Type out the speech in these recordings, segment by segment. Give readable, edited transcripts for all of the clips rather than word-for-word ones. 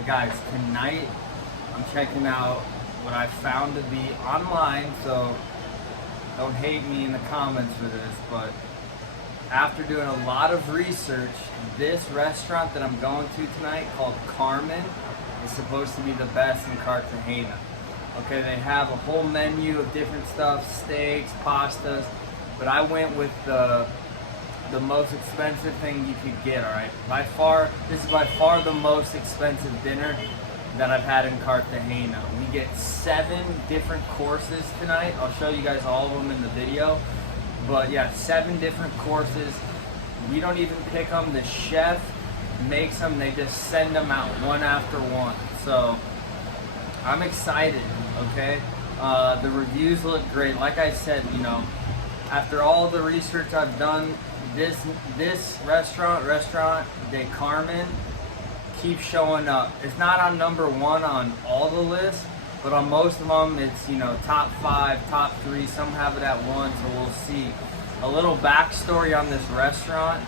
But guys, tonight I'm checking out what I found to be online, so don't hate me in the comments for this, but after doing a lot of research, this restaurant that I'm going to tonight, called Carmen, is supposed to be the best in Cartagena. Okay, they have a whole menu of different stuff, steaks, pastas, but I went with the most expensive thing you could get, all right? By far, this is by far the most expensive dinner that I've had in Cartagena. We get 7 different courses tonight. I'll show you guys all of them in the video. But yeah, 7 different courses. We don't even pick them. The chef makes them. They just send them out one after one. So I'm excited, okay? The reviews look great. Like I said, you know, after all the research I've done, this restaurant de Carmen, keeps showing up. It's not on #1 on all the lists, but on most of them it's, you know, top 5, top 3. Some have it at 1, so we'll see. A little backstory on this restaurant.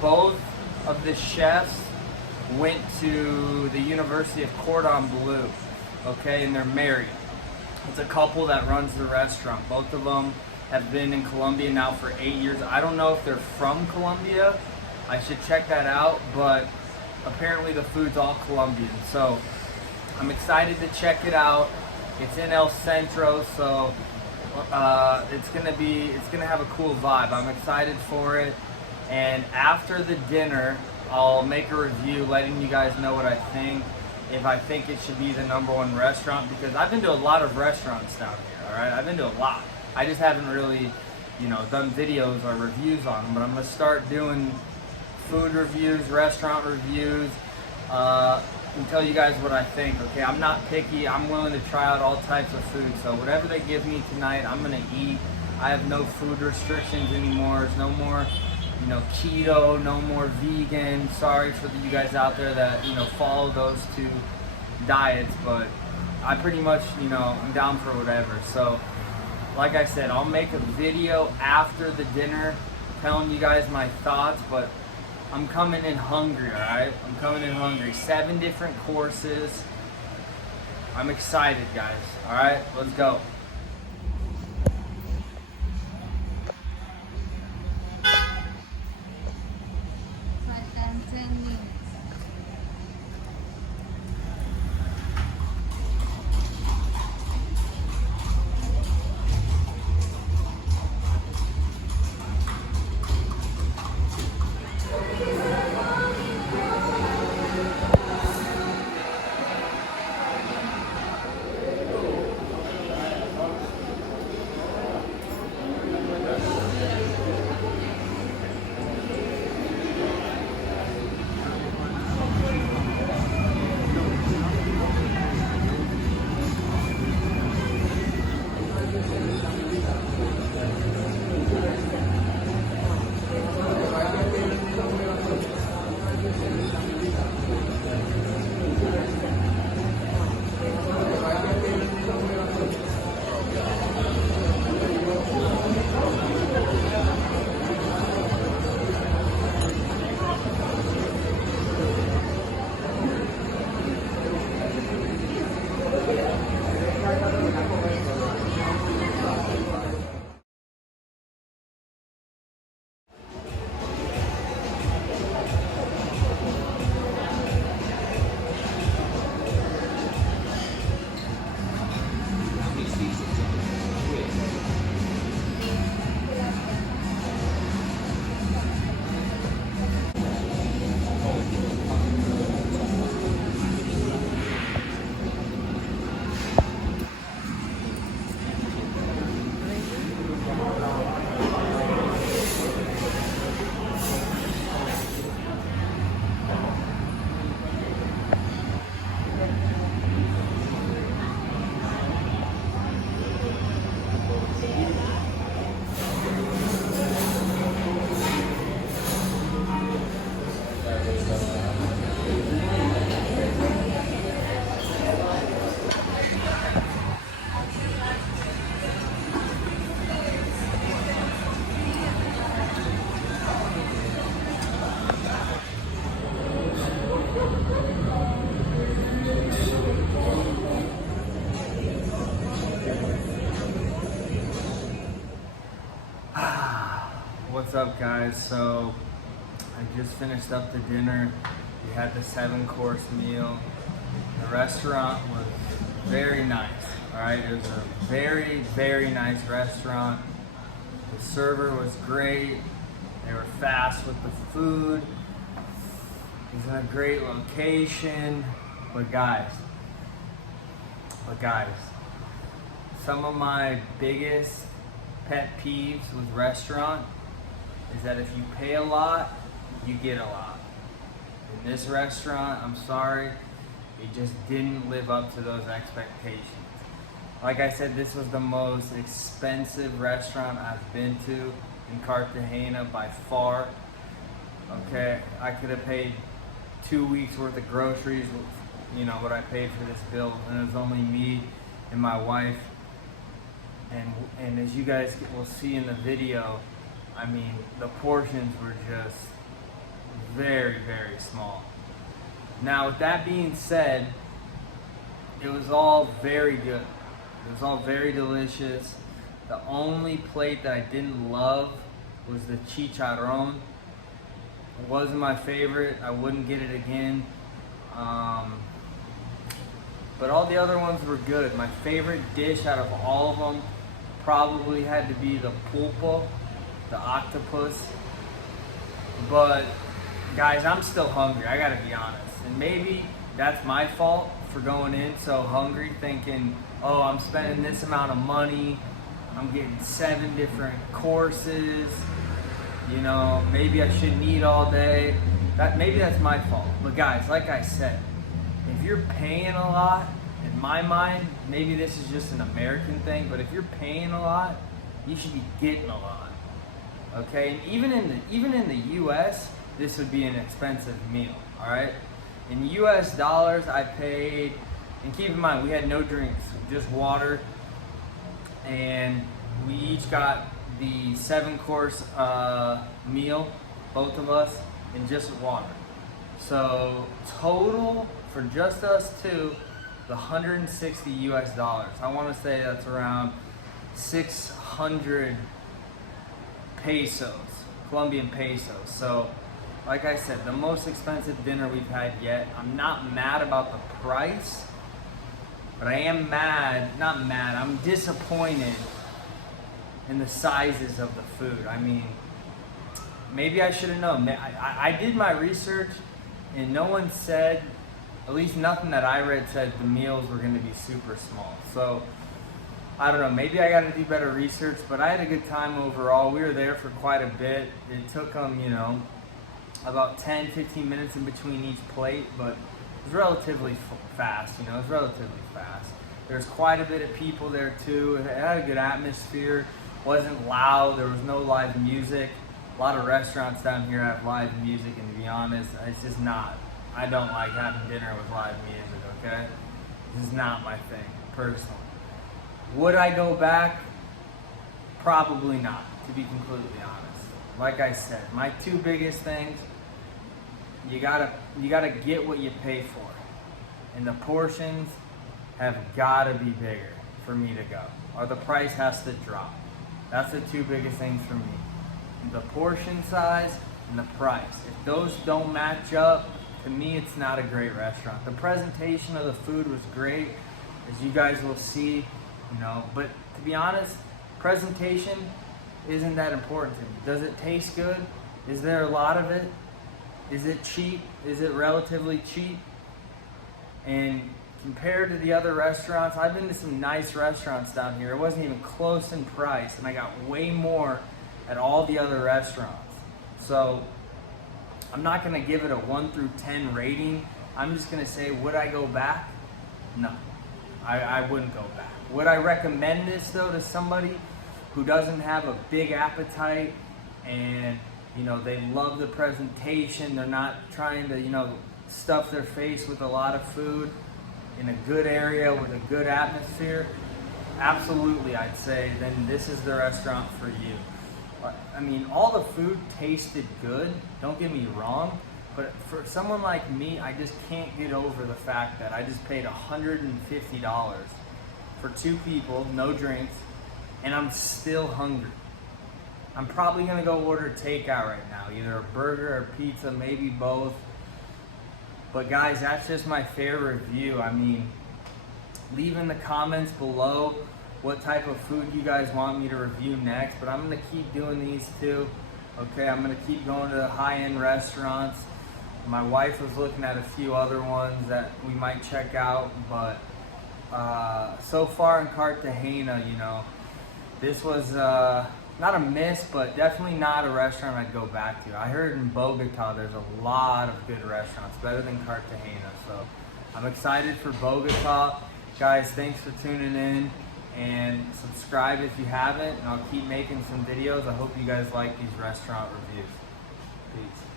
Both of the chefs went to the University of Cordon Bleu, okay, and they're married. It's a couple that runs the restaurant. Both of them have been in Colombia now for 8 years. I don't know if they're from Colombia. I should check that out, but apparently the food's all Colombian. So I'm excited to check it out. It's in El Centro, so it's gonna have a cool vibe. I'm excited for it. And after the dinner, I'll make a review letting you guys know what I think. If I think it should be the #1 restaurant, because I've been to a lot of restaurants down here, all right? I've been to a lot. I just haven't really, you know, done videos or reviews on them, but I'm gonna start doing food reviews, restaurant reviews, and tell you guys what I think, okay? I'm not picky. I'm willing to try out all types of food, so whatever they give me tonight, I'm gonna eat. I have no food restrictions anymore. There's no more, you know, keto, no more vegan. Sorry for you guys out there that, you know, follow those 2 diets, but I pretty much, you know, I'm down for whatever. So like I said, I'll make a video after the dinner telling you guys my thoughts, but I'm coming in hungry, all right? I'm coming in hungry. 7 different courses. I'm excited, guys. All right, let's go. What's up, guys? So I just finished up the dinner. We had the 7-course meal. The restaurant was very nice. All right, it was a very, very nice restaurant. The server was great. They were fast with the food. It was in a great location. But guys, some of my biggest pet peeves with restaurant is that if you pay a lot, you get a lot. In this restaurant, I'm sorry, it just didn't live up to those expectations. Like I said, this was the most expensive restaurant I've been to in Cartagena by far. Okay, I could have paid 2 weeks worth of groceries, you know, what I paid for this bill, and it was only me and my wife. And as you guys will see in the video, I mean, the portions were just very, very small. Now, with that being said, it was all very good. It was all very delicious. The only plate that I didn't love was the chicharrón. It wasn't my favorite. I wouldn't get it again. But all the other ones were good. My favorite dish out of all of them probably had to be the pulpo, the octopus. But guys, I'm still hungry, I gotta be honest. And maybe that's my fault for going in so hungry, thinking, oh, I'm spending this amount of money, I'm getting 7 different courses, you know, maybe I shouldn't eat all day. Maybe that's my fault. But guys, like I said, if you're paying a lot, in my mind, maybe this is just an American thing, but if you're paying a lot, you should be getting a lot. Okay, and even in the U.S., this would be an expensive meal. All right, in U.S. dollars, I paid, and keep in mind we had no drinks, just water, and we each got the 7-course meal, both of us, and just water. So total for just us two, the 160 US dollars. I want to say that's around 600 pesos, Colombian pesos. So, like I said, the most expensive dinner we've had yet. I'm not mad about the price, but I am I'm disappointed in the sizes of the food. I mean, maybe I should have known. I did my research, and no one said, at least nothing that I read said the meals were going to be super small. So, I don't know, maybe I got to do better research, but I had a good time overall. We were there for quite a bit. It took them, you know, about 10, 15 minutes in between each plate, but it was relatively fast, you know, it was relatively fast. There's quite a bit of people there too. It had a good atmosphere, wasn't loud, there was no live music. A lot of restaurants down here have live music, and to be honest, it's just not. I don't like having dinner with live music, okay? This is not my thing, personally. Would I go back? Probably not, to be completely honest. Like I said, my 2 biggest things, you gotta get what you pay for. And the portions have gotta be bigger for me to go. Or the price has to drop. That's the 2 biggest things for me. The portion size and the price. If those don't match up, to me, it's not a great restaurant. The presentation of the food was great, as you guys will see, you know, but to be honest, presentation isn't that important to me. Does it taste good? Is there a lot of it? Is it cheap? Is it relatively cheap? And compared to the other restaurants, I've been to some nice restaurants down here. It wasn't even close in price, and I got way more at all the other restaurants. So I'm not gonna give it a 1 through 10 rating. I'm just gonna say, would I go back? No, I wouldn't go back. Would I recommend this though to somebody who doesn't have a big appetite and, you know, they love the presentation, they're not trying to, you know, stuff their face with a lot of food, in a good area with a good atmosphere? Absolutely, I'd say then this is the restaurant for you. I mean, all the food tasted good, don't get me wrong, but for someone like me, I just can't get over the fact that I just paid $150 for 2 people, no drinks, and I'm still hungry. I'm probably gonna go order takeout right now, either a burger or pizza, maybe both. But guys, that's just my favorite review. I mean, leave in the comments below what type of food you guys want me to review next, but I'm gonna keep doing these too. Okay, I'm gonna keep going to high-end restaurants. My wife was looking at a few other ones that we might check out, but so far in Cartagena, you know, this was not a miss, but definitely not a restaurant I'd go back to. I heard in Bogota there's a lot of good restaurants, better than Cartagena, so I'm excited for Bogota. Guys, thanks for tuning in, and subscribe if you haven't, and I'll keep making some videos. I hope you guys like these restaurant reviews. Peace.